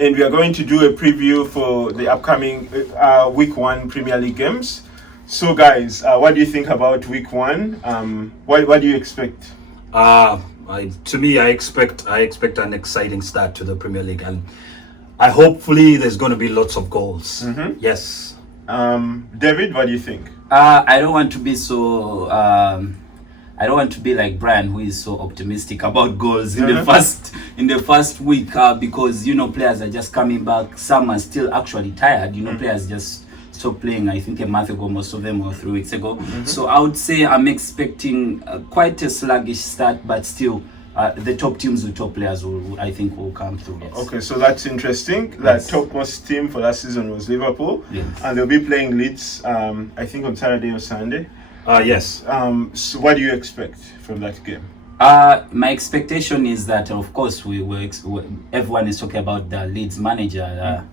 and we are going to do a preview for the upcoming Week 1 Premier League games. So, guys, what do you think about Week 1? What do you expect? I expect an exciting start to the Premier League, and hopefully there's going to be lots of goals. Yes. David, what do you think? I don't want to be so. I don't want to be like Bryan, who is so optimistic about goals in the first week, because players are just coming back. Some are still actually tired. Players just stopped playing. I think a month ago, most of them, or 3 weeks ago. So I would say I'm expecting quite a sluggish start, but still. The top teams with top players I think will come through. Yes. Okay, so that's interesting. That topmost team for last season was Liverpool, and they'll be playing Leeds. I think on Saturday or Sunday. Yes. So what do you expect from that game? My expectation is that, of course, everyone is talking about the Leeds manager,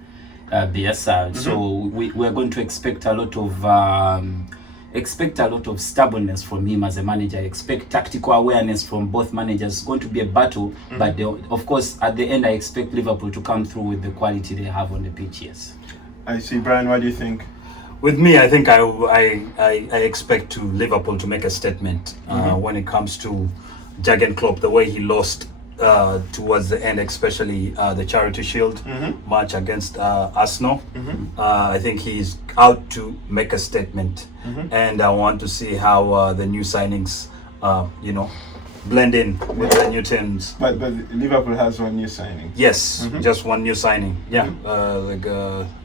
Bielsa. So we're going to expect a lot of stubbornness from him as a manager. I expect tactical awareness from both managers. It's going to be a battle, but of course, at the end, I expect Liverpool to come through with the quality they have on the pitch. Yes. I see. Bryan, what do you think? With me, I think I expect Liverpool to make a statement when it comes to Jurgen Klopp, the way he lost towards the end, especially the Charity Shield match against Arsenal. I think he's out to make a statement, and I want to see how the new signings, blend in with the new teams. But Liverpool has one new signing. Yes, just one new signing. Yeah,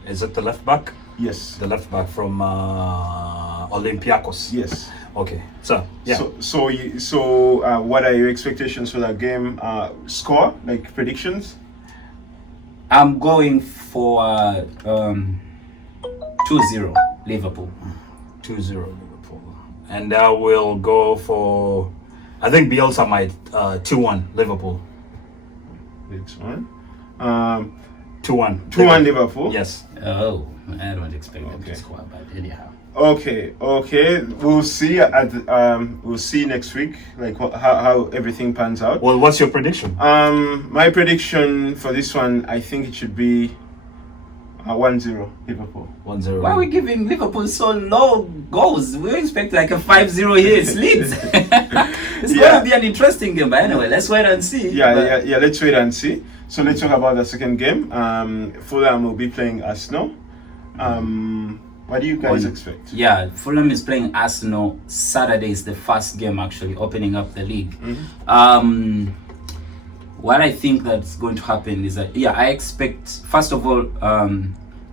is it the left back? Yes, the left back from Olympiacos. Yes. Okay, so yeah. So what are your expectations for that game? Score, like predictions? I'm going for 2-0 Liverpool. 2-0 Liverpool, and I will go for. I think Bielsa might 2-1 Liverpool. Which one? 2-1. 2-1 Liverpool. Yes. Oh, I don't expect them to score, but anyhow. Okay. We'll see we'll see next week, like how everything pans out. Well, what's your prediction? My prediction for this one, I think it should be 1-0 Liverpool. 1-0. Why are we giving Liverpool so low goals? We expect like a 5-0 here. It's Leeds. It's going to be an interesting game, but anyway, let's wait and see. Yeah. Let's wait and see. So let's talk about the second game. Fulham will be playing Arsenal. What do you guys expect? Yeah, Fulham is playing Arsenal. Saturday is the first game, actually, opening up the league. What I think that's going to happen is that, I expect, first of all,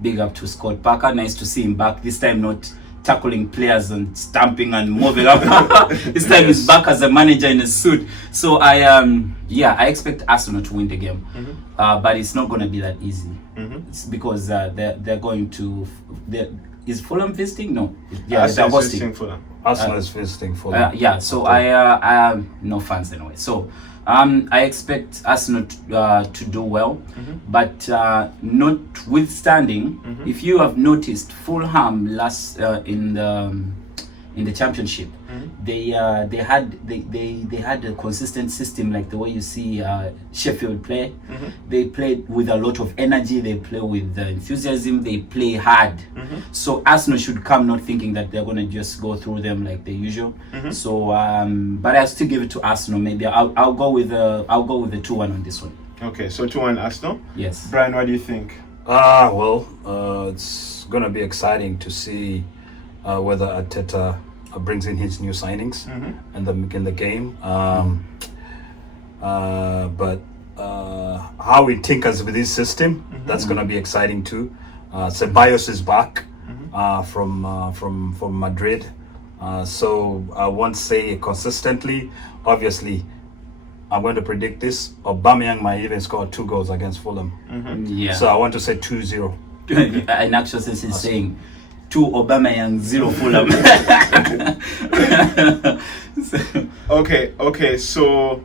big up to Scott Parker. Nice to see him back. This time not tackling players and stamping and moving up. This time he's back as a manager in a suit. So I expect Arsenal to win the game. But it's not going to be that easy. It's because they're going to... Is Fulham visiting? No. Yeah, they're hosting Fulham. Arsenal is visiting Fulham. So I no fans anyway. So I expect Arsenal to do well, but notwithstanding, if you have noticed, Fulham last in the championship, they had a consistent system, like the way you see Sheffield play. They played with a lot of energy. They play with enthusiasm. They play hard. So Arsenal should come not thinking that they're gonna just go through them like the usual. So, but I'll still give it to Arsenal. Maybe I'll go with the 2-1 on this one. Okay, so 2-1 Arsenal. Yes. Bryan, what do you think? It's gonna be exciting to see whether Arteta brings in his new signings and in the game. But how he tinkers with his system, that's gonna be exciting too. Ceballos is back from Madrid. So I won't say consistently. Obviously, I'm going to predict this. Aubameyang might even score 2 goals against Fulham. Yeah. So I want to say 2-0. In actual sense, he's saying 2 Aubameyang, 0 Fulham. Okay. So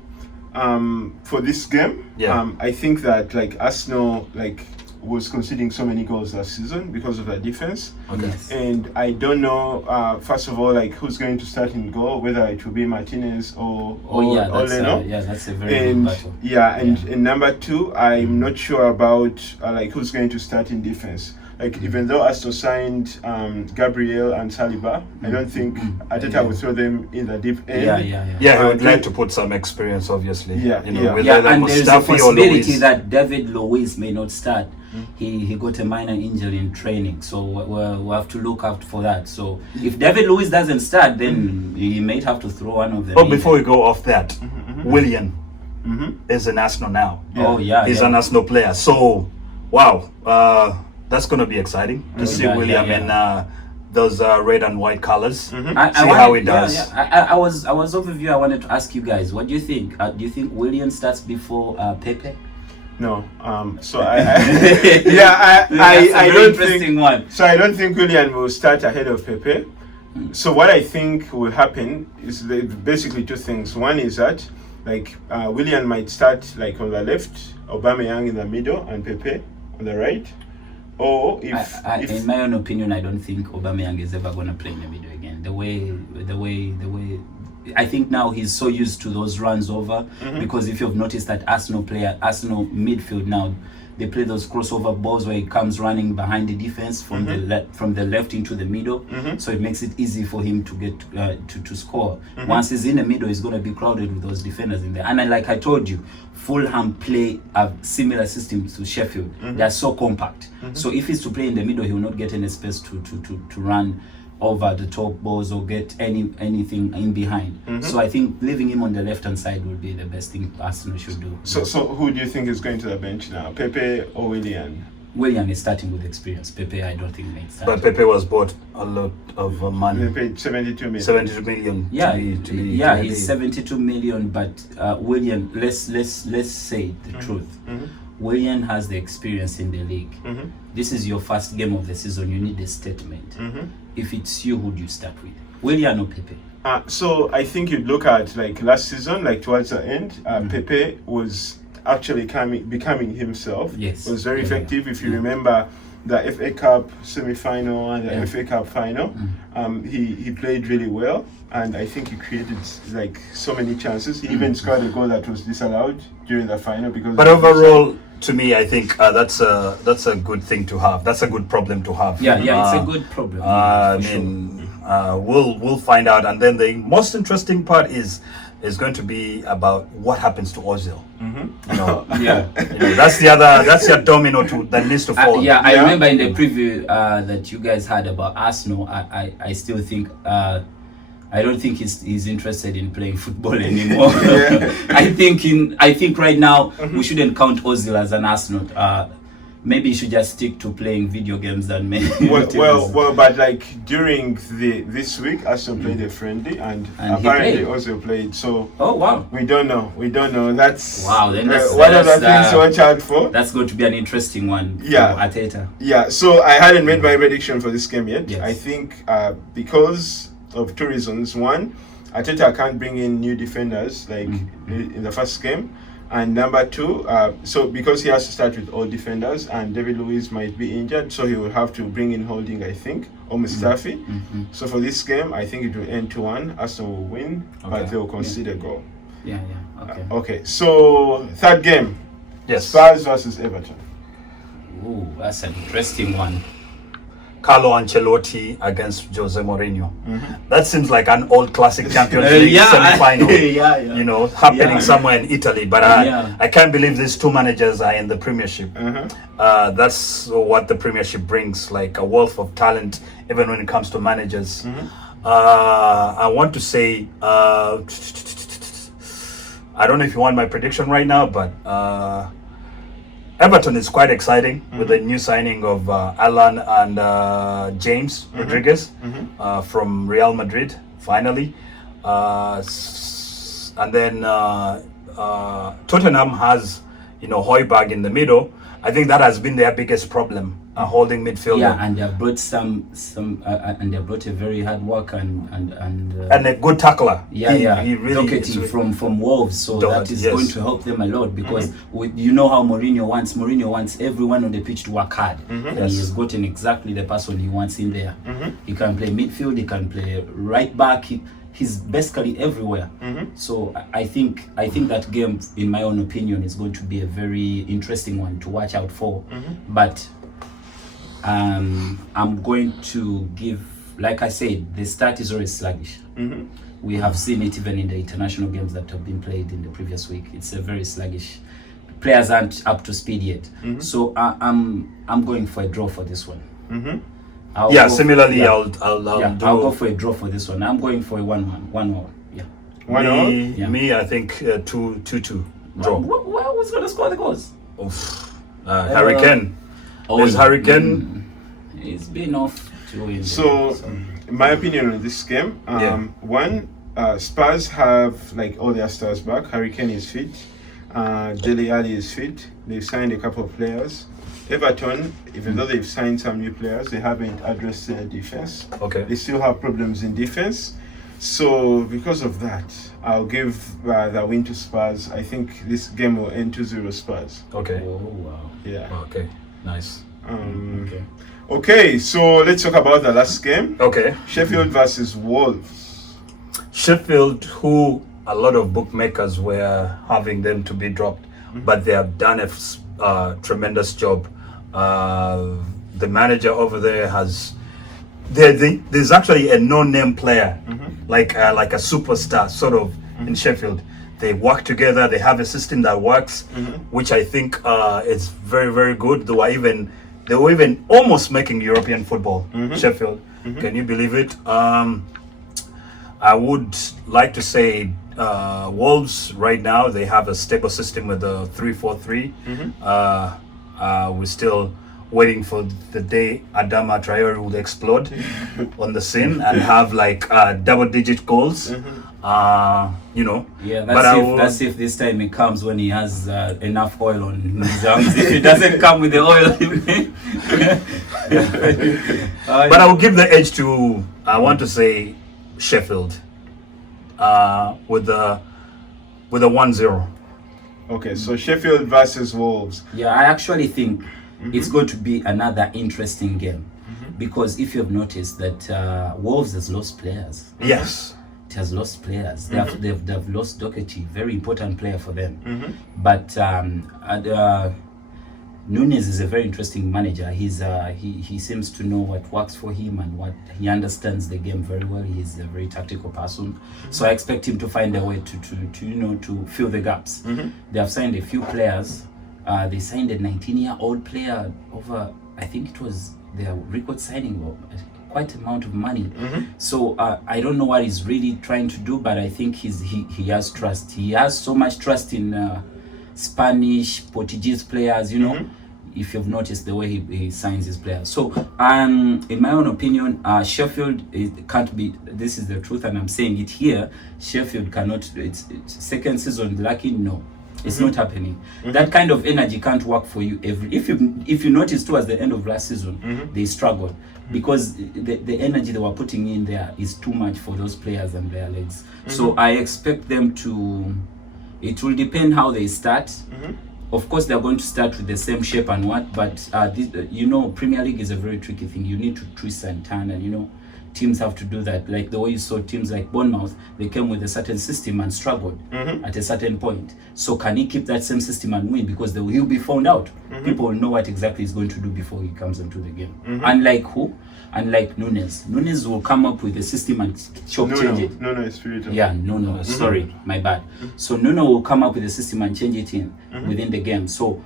for this game, I think that like Arsenal, like was conceding so many goals last season because of their defense. Okay. Yes. And I don't know, first of all, like who's going to start in goal, whether it will be Martinez or Leno. That's a very good battle. And number two, I'm not sure about like who's going to start in defense. Like even though Aston signed Gabriel and Saliba, I don't think Arteta will throw them in the deep end. Yeah, he would like to put some experience, obviously. Yeah, you know, yeah. with Yeah, either and there's a Mustafi or possibility Luiz. that David Luiz may not start. He got a minor injury in training, so we'll have to look out for that. So if David Luiz doesn't start, then he might have to throw one of them. Oh, before we go off that, William is an Arsenal now. Oh yeah, He's an Arsenal player. So, wow, that's going to be exciting to see William in those red and white colors. See how he does. I was overview. I wanted to ask you guys, what do you think? Do you think William starts before Pepe? No. So I don't think. One. So I don't think Willian will start ahead of Pepe. So what I think will happen is basically two things. One is that like Willian might start like on the left, Aubameyang in the middle, and Pepe on the right. Or if in my own opinion, I don't think Aubameyang is ever going to play in the middle again. The way I think now he's so used to those runs over, because if you've noticed that Arsenal midfield now, they play those crossover balls where he comes running behind the defense from the left into the middle, so it makes it easy for him to get to score. Once he's in the middle, he's going to be crowded with those defenders in there. And like I told you, Fulham play a similar system to Sheffield. They're so compact. So if he's to play in the middle, he will not get any space to run over the top balls or get anything in behind. So I think leaving him on the left hand side would be the best thing Arsenal should do. So who do you think is going to the bench now, Pepe or Willian? Willian is starting with experience. Pepe, I don't think may start. But Pepe was bought a lot of money. They paid 72 million. 72 million. He's 72 million. But Willian, let's say the truth. Willian has the experience in the league. This is your first game of the season. You need a statement. If it's you, who do you start with? Willian or Pepe? So I think you'd look at like last season, like towards the end, Pepe was actually becoming himself. Yes. Was very effective. If you remember the FA Cup semi-final and the FA Cup final, he played really well, and I think he created like so many chances. He even scored a goal that was disallowed during the final because. But overall, to me, I think that's a good thing to have. That's a good problem to have. It's a good problem. We'll find out, and then the most interesting part is going to be about what happens to Ozil. You know, that's your domino that needs to fall. I remember in the preview that you guys had about Arsenal. I still think I don't think he's interested in playing football anymore. I think right now we shouldn't count Ozil as an Arsenal. Maybe you should just stick to playing video games than maybe. Well, but like during this week, Arsenal played a friendly, and apparently Ozil played. So we don't know. That's Then that's one of the things to watch out for. That's going to be an interesting one. For Arteta. Yeah. So I hadn't made my prediction for this game yet. Yes. I think because of two reasons. One, Arteta can't bring in new defenders like in the first game. And number two, so because he has to start with all defenders, and David Luiz might be injured, so he will have to bring in Holding, I think, or Mustafi. So for this game, I think it will end 2-1. Arsenal will win, but they will concede a goal. Okay. So third game, Spurs versus Everton. Ooh, that's an interesting one. Carlo Ancelotti against Jose Mourinho. That seems like an old classic Champions League semi-final. You know, happening somewhere in Italy. But I can't believe these two managers are in the Premiership. That's what the Premiership brings, like a wealth of talent, even when it comes to managers. I want to say, I don't know if you want my prediction right now, but Everton is quite exciting with the new signing of Alan and James Rodriguez from Real Madrid, finally. And then Tottenham has, Højbjerg in the middle. I think that has been their biggest problem a holding midfielder. Yeah, and they have brought and they have brought a very hard worker and a good tackler. He really Doherty from Wolves, so that is going to help them a lot because you know how Mourinho wants everyone on the pitch to work hard, and he has gotten exactly the person he wants in there. He can play midfield, he can play right back. He's basically everywhere. So I think that game, in my own opinion, is going to be a very interesting one to watch out for. But I'm going to give, like I said, the start is always sluggish. We have seen it even in the international games that have been played in the previous week. It's a very sluggish. Players aren't up to speed yet. So I'm going for a draw for this one. I'll go for a draw for this one. I'm going for a 1-1. 1-1. Yeah. 1-1? Me, I think 2-2 draw. Who's going to score the goals? Harry Kane. There's Harry Kane. He's been off to win. So, my opinion on this game, one, Spurs have like all their stars back. Harry Kane is fit. Dele Alli is fit. They've signed a couple of players. Everton, even though they've signed some new players, they haven't addressed their defense. Okay. They still have problems in defense. So because of that, I'll give the win to Spurs. I think this game will end 2-0 Spurs. Okay. Oh wow. Yeah. Okay. Nice. Okay, so let's talk about the last game. Okay. Sheffield versus Wolves. Sheffield, who a lot of bookmakers were having them to be dropped, but they have done a tremendous job. The manager over there has there's actually a no-name player, like a superstar sort of in Sheffield. They work together. They have a system that works, which I think is very, very good. They were even almost making European football. Sheffield, can you believe it? I would like to say Wolves right now, they have a stable system with a 3-4-3. We're still waiting for the day Adama Traore will explode on the scene and have like double-digit goals. Yeah, that's if this time it comes when he has enough oil on his arms. If it doesn't come with the oil, but I will give the edge to, I want to say, Sheffield with a 1-0. Okay, so Sheffield versus Wolves. Yeah, I actually think it's going to be another interesting game because if you've noticed that Wolves has lost players. Yes. It has lost players. They've lost Doherty, very important player for them. But Nunes is a very interesting manager. He seems to know what works for him and what he understands the game very well. He's a very tactical person, so I expect him to find a way to fill the gaps. They have signed a few players. They signed a 19-year-old player over, I think it was their record signing, quite amount of money. So I don't know what he's really trying to do, but I think he has trust. He has so much trust in Spanish, Portuguese players, if you've noticed the way he signs his players. So in my own opinion, Sheffield, it can't be, this is the truth and I'm saying it here, Sheffield cannot, it's second season lucky, no. It's not happening. That kind of energy can't work for you if you notice towards the end of last season, they struggled because the energy they were putting in there is too much for those players and their legs. So I expect them to, it will depend how they start. Of course, they're going to start with the same shape and what, but Premier League is a very tricky thing. You need to twist and turn, and teams have to do that. Like the way you saw teams like Bournemouth, they came with a certain system and struggled at a certain point. So can he keep that same system and win? Because he'll be found out. People will know what exactly he's going to do before he comes into the game. Unlike who? Unlike Nunes. Nunes will come up with a system and change it. No, Espirito. Yeah, no. Sorry, my bad. So Nuno will come up with a system and change it within the game. So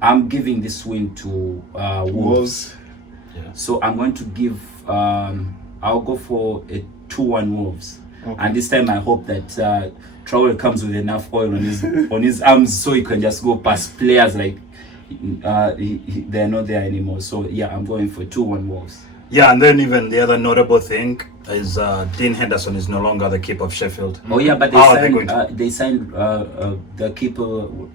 I'm giving this win to Wolves. Yeah. So I'm going to give, I'll go for a 2-1 Wolves. Okay. And this time I hope that Traore comes with enough oil on his arms so he can just go past players like they're not there anymore. So yeah, I'm going for 2-1 Wolves. Yeah, and then even the other notable thing is Dean Henderson is no longer the keeper of Sheffield. Oh yeah, but How are they going they signed the keeper.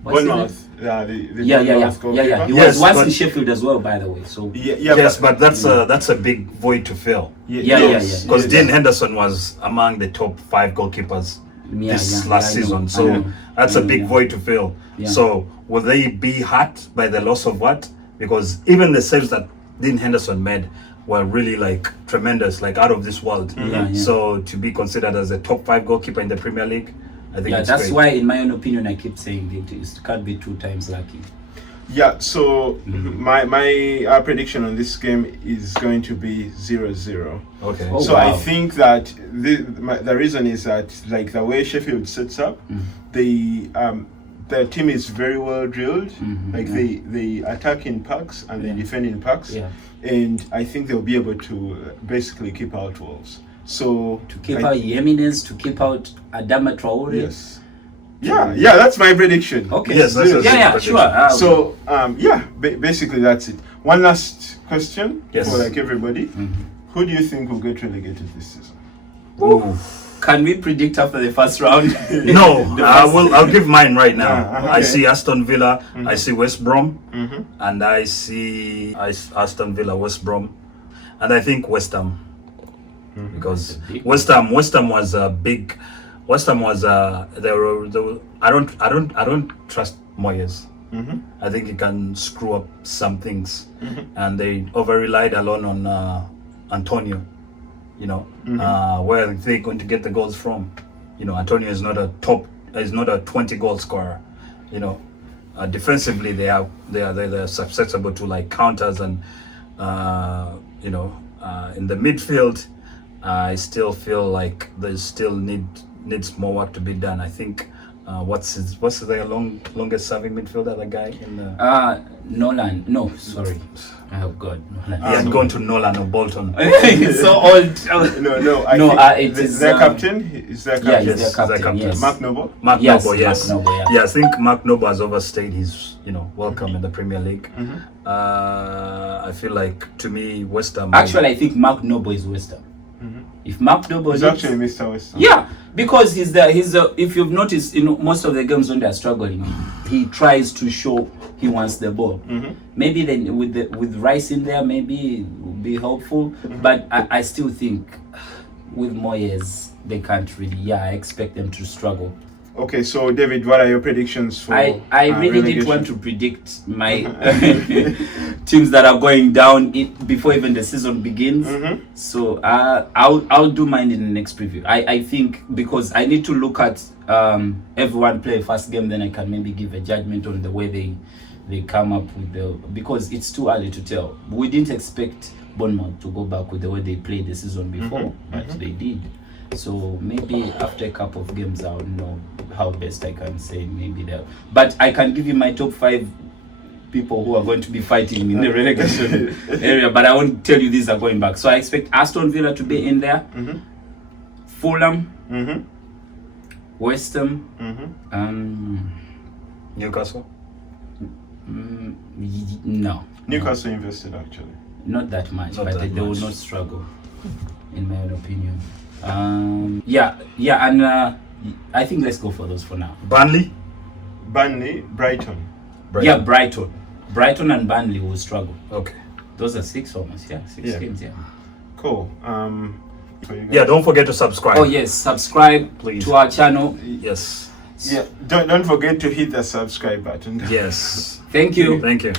What's his name? Bournemouth. Yeah, the Yeah. goalkeeper. He Yes, was once but- in Sheffield as well, by the way. So Yes, but that's a big void to fill. Yeah. Because Dean Henderson was among the top 5 goalkeepers this last I know, season. I So know. that's a big void to fill. Yeah. So will they be hurt by the loss of what? Because even the saves that Dean Henderson made were really like tremendous, like out of this world. Yeah. So to be considered as a top 5 goalkeeper in the Premier League, I think it's that's great. why, in my own opinion, I keep saying it can't be 2 times lucky. Yeah, so my prediction on this game is going to be 0-0. Okay. Oh, So wow. I think that the reason is that, like, the way Sheffield sets up, the team is very well drilled. Like they attack in packs and they defend in packs, and I think they'll be able to basically keep out Wolves. So To keep out Jimenez, to keep out Adama Traore. yes, yeah, that's my prediction. Okay. Yes, that's a good Yeah, prediction. sure. So basically that's it. One last question Yes. for like everybody. Who do you think will get relegated this season? Ooh. Can we predict after the first round? No, I'll give mine right now. Okay. I see Aston Villa, I see West Brom, and I see Aston Villa, West Brom, and I think West Ham, because West Ham was a big. West Ham was they were I don't trust Moyes. I think he can screw up some things, and they over relied alone on Antonio. You know, where are they going to get the goals from? You know, Antonio is not a 20 goal scorer. You know, defensively they're susceptible to like counters, and you know, in the midfield, I still feel like there's still needs more work to be done. I think what's their longest serving midfielder, the guy in the Nolan. No, sorry. Oh God, Nolan. he had gone to Nolan or Bolton. It's so old. No. It is their captain. Is their captain? Yeah, he's Yes, their captain. their captain. Yes. Mark Noble. Mark Yes, Noble, yes. Mark Noble, yeah. Yeah, I think Mark Noble has overstayed his, welcome in the Premier League. I feel like, to me, West Ham. Actually, I think Mark Noble is West Ham. If Mark Noble He's leaves- actually Mr. West Ham. yeah, because he's the if you've noticed, most of the games when they're struggling, he tries to show he wants the ball. Maybe then with Rice in there, maybe it will be helpful. But I still think with Moyes, they can't really. Yeah, I expect them to struggle. Okay, so David, what are your predictions for? I really didn't relegation? want to predict my teams that are going down before even the season begins. So I'll do mine in the next preview. I think because I need to look at everyone play a first game, then I can maybe give a judgment on the way they come up with because it's too early to tell. We didn't expect Bournemouth to go back with the way they played the season before, but they did. So maybe after a couple of games, I'll know how best I can say maybe that. But I can give you my top 5 people who are going to be fighting in the relegation area. But I won't tell you these are going back. So I expect Aston Villa to be in there, Fulham, West Ham, Newcastle. no. Newcastle invested actually. Not that much, Not but that they will much. not struggle, in my own opinion. And I think let's go for those for now. Burnley. Brighton. Yeah, Brighton and Burnley will struggle. Okay. Those are 6 almost. Yeah, 6 Yeah. games. Yeah. Cool. For you guys. Yeah, don't forget to subscribe. Oh yes, subscribe Please. to our channel. Yes. Yeah. Don't forget to hit the subscribe button. Yes. Thank you. Thank you.